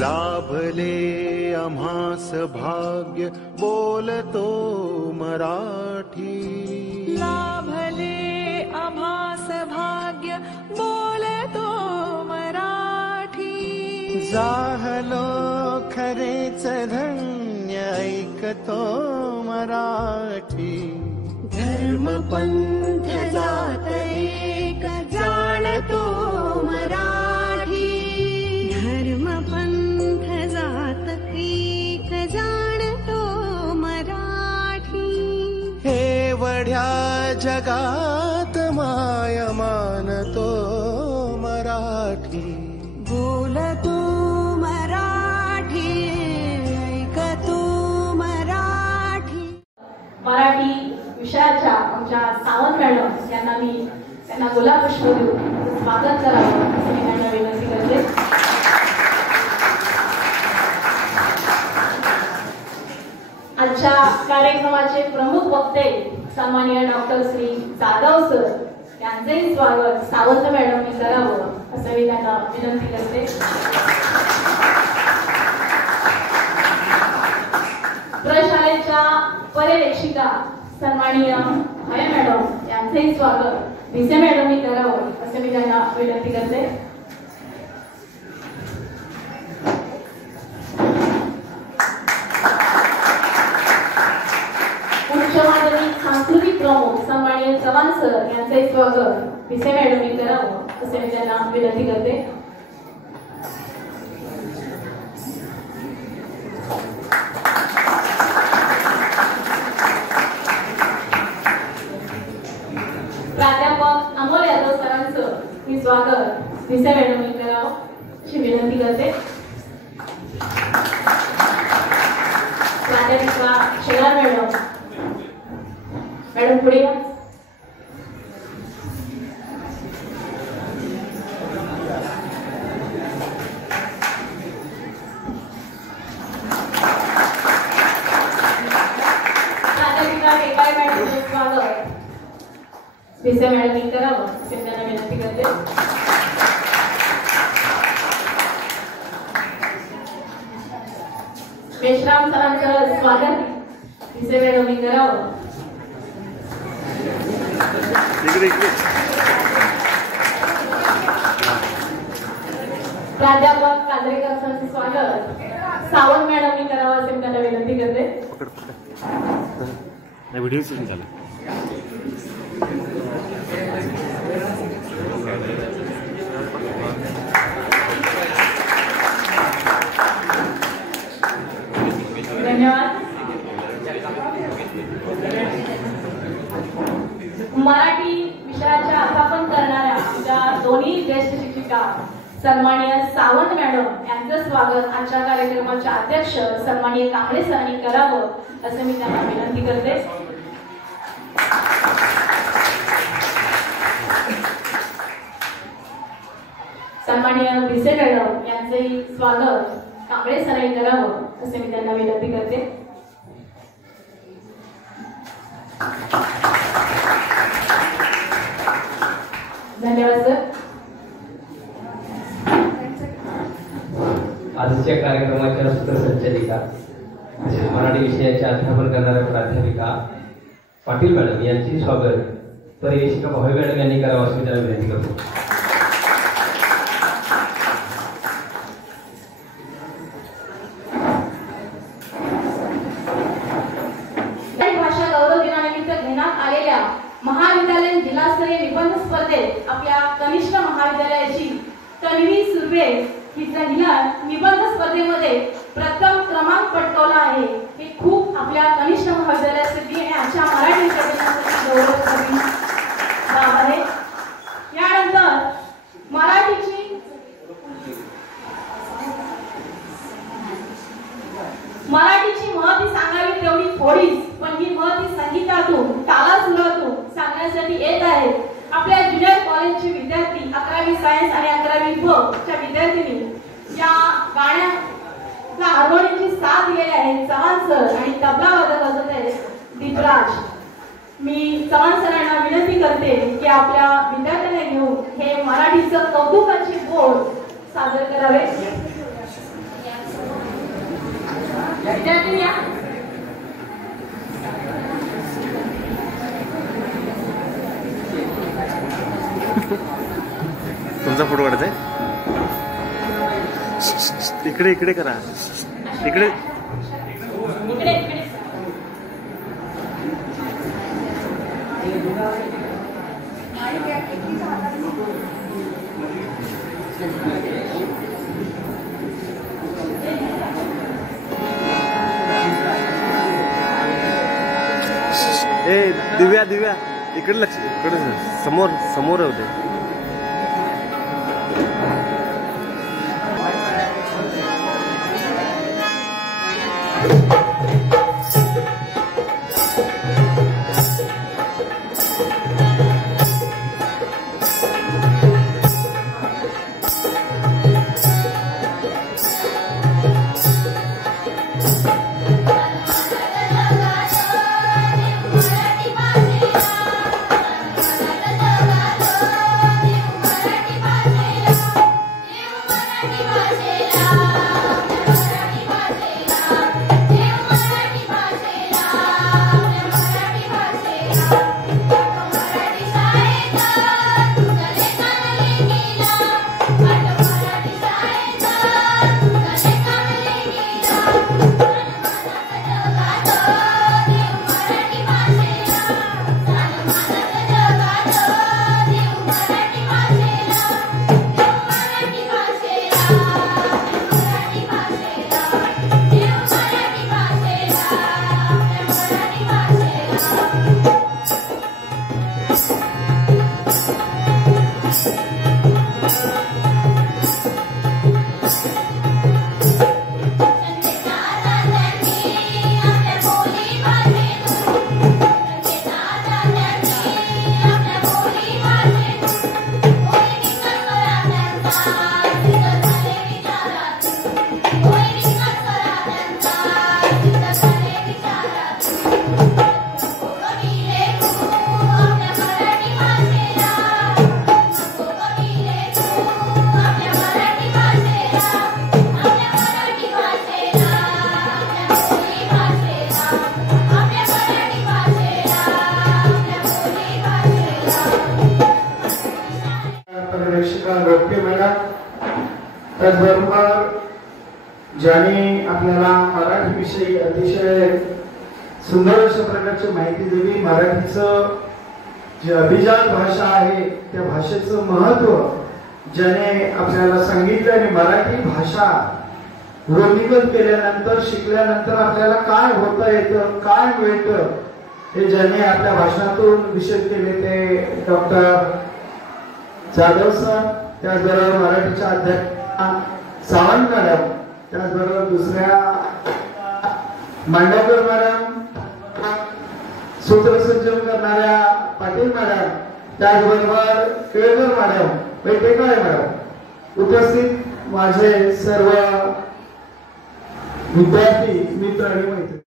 लाभले आम्हास भाग्य बोलतो मराठी. लाभले आम्हास भाग्य बोलतो मराठी. जाहलो खरेच धन्य ऐकतो मराठी. धर्म पंथ जात एक जाणतो मराठी. धर्म पंथ जात एक जाणतो मराठी. हे वढ्या जगात माय मानतो मराठी. बोलतो मराठी ऐकतो मराठी. मराठी विषयाच्या आमच्या सावंत मॅडम यांना मी त्यांना गुलाबपुष्प देऊन स्वागत करावं असे मी त्यांना विनंती करते. आजच्या कार्यक्रमाचे प्रमुख वक्ते सन्माननीय डॉक्टर श्री जाधव सर यांचेही स्वागत सावंत मॅडमनी करावं असं मी त्यांना विनंती करते. प्रशालेच्या पर्यवेक्षिका सन्माननीय भय मॅडम यांचेही स्वागत भिसे मॅडमनी करावं असे मी त्यांना विनंती करते. उच्च माध्यमिक सांस्कृतिक प्रमुख सन्माननीय चव्हाण सर यांचे स्वागत भिसे मॅडमनी करावं असे मी त्यांना विनंती करते. प्राध्यापक अमोल यादव सरांचं मी स्वागत भिसे मॅडमनी करावं अशी विनंती करते. प्राध्यापिका शेलार मॅडम मॅडम पुढे या. प्राध्यापिका टेकाळे मॅडमचं स्वागत भिसे मॅडमनी करावं असे त्यांना विनंती करते. मेश्राम सरांचं स्वागत भिसे मॅडमनी करावं. प्राध्यापक कांद्रेकर सरांचं स्वागत सावंत मॅडमनी करावं असे त्यांना विनंती करते. व्हिडिओ सुरू झाला. धन्यवाद. मराठी विषयाच्या अध्यापन करणाऱ्या आमच्या दोन्ही ज्येष्ठ शिक्षिका सन्माननीय सावंत मॅडम यांचं स्वागत आजच्या कार्यक्रमाचे अध्यक्ष सन्माननीय कांबळे सरांनी करावं असं मी त्यांना विनंती करते. सन्माननीय भिसे मॅडम यांचंही स्वागत कांबळे सरांनी करावं असे मी त्यांना विनंती करते. धन्यवाद सर. आजच्या कार्यक्रमाच्या सूत्रसंचालिका तसेच मराठी विषयाचे अध्यापन करणाऱ्या प्राध्यापिका पाटील मॅडम यांचे स्वागत परिवेशिका भावे मॅडम यांनी करावं अशी त्यांना विनंती करतो. भाषा गौरव दिनानिमित्त घेण्यात आलेल्या महाविद्यालयीन जिल्हास्तरीय निबंध स्पर्धेत आपल्या कनिष्ठ महाविद्यालयाची तन्वी सुर्वे हिला निबंध स्पर्धेमध्ये प्रथम क्रमांक पटकावला आहे. हे खूप आपल्या कनिष्ठ महाविद्यालयासाठी आणि आजच्या मराठी विद्यापीठासाठी गौरवकारी बाब आहे. यानंतर मराठीची महती सांगावी तेवढी थोडीच, पण ही महती संगीतातून तालासुरातून सांगण्यासाठी येत आहे. आपल्या ज्युनियर कॉलेजचे विद्यार्थी 11वी सायन्स आणि 11वी ब च्या विद्यार्थिनी या गाण्याला हार्मोनियमची साथ दिलेली आहे चव्हाण सर आणि तबला वादक वाजवत आहेत दीपराज. मी चव्हाण सरांना विनंती करते की आपल्या विद्यार्थ्यांना घेऊन हे मराठीचं कौतुकाचे बोल सादर करावे. फोटो काढायचा आहे. इकडे इकडे करा, इकडे. इकडे इकडे ए दिव्या दिव्या इकडे लक्ष, इकडे समोर समोर होते. त्याचबरोबर ज्यांनी आपल्याला मराठी विषयी अतिशय सुंदर अशा प्रकारची माहिती दिली. मराठीचं जे अभिजात भाषा आहे त्या भाषेचं महत्व ज्याने आपल्याला सांगितलं आणि मराठी भाषा वृत्तीगत केल्यानंतर शिकल्यानंतर आपल्याला काय होता येतं, काय मिळतं, हे ज्यांनी आपल्या भाषणातून विषद केले ते डॉक्टर जाधव सर, त्याचबरोबर मराठीच्या अध्यक्ष सावंत मॅडम, त्याचबरोबर दुसऱ्या मांडवकर मॅडम, सूत्रसंचलन करणाऱ्या पाटील मॅडम, त्याचबरोबर केळकर मॅडम, टेकाळे मॅडम, उपस्थित माझे सर्व विद्यार्थी मित्र आणि मैत्री.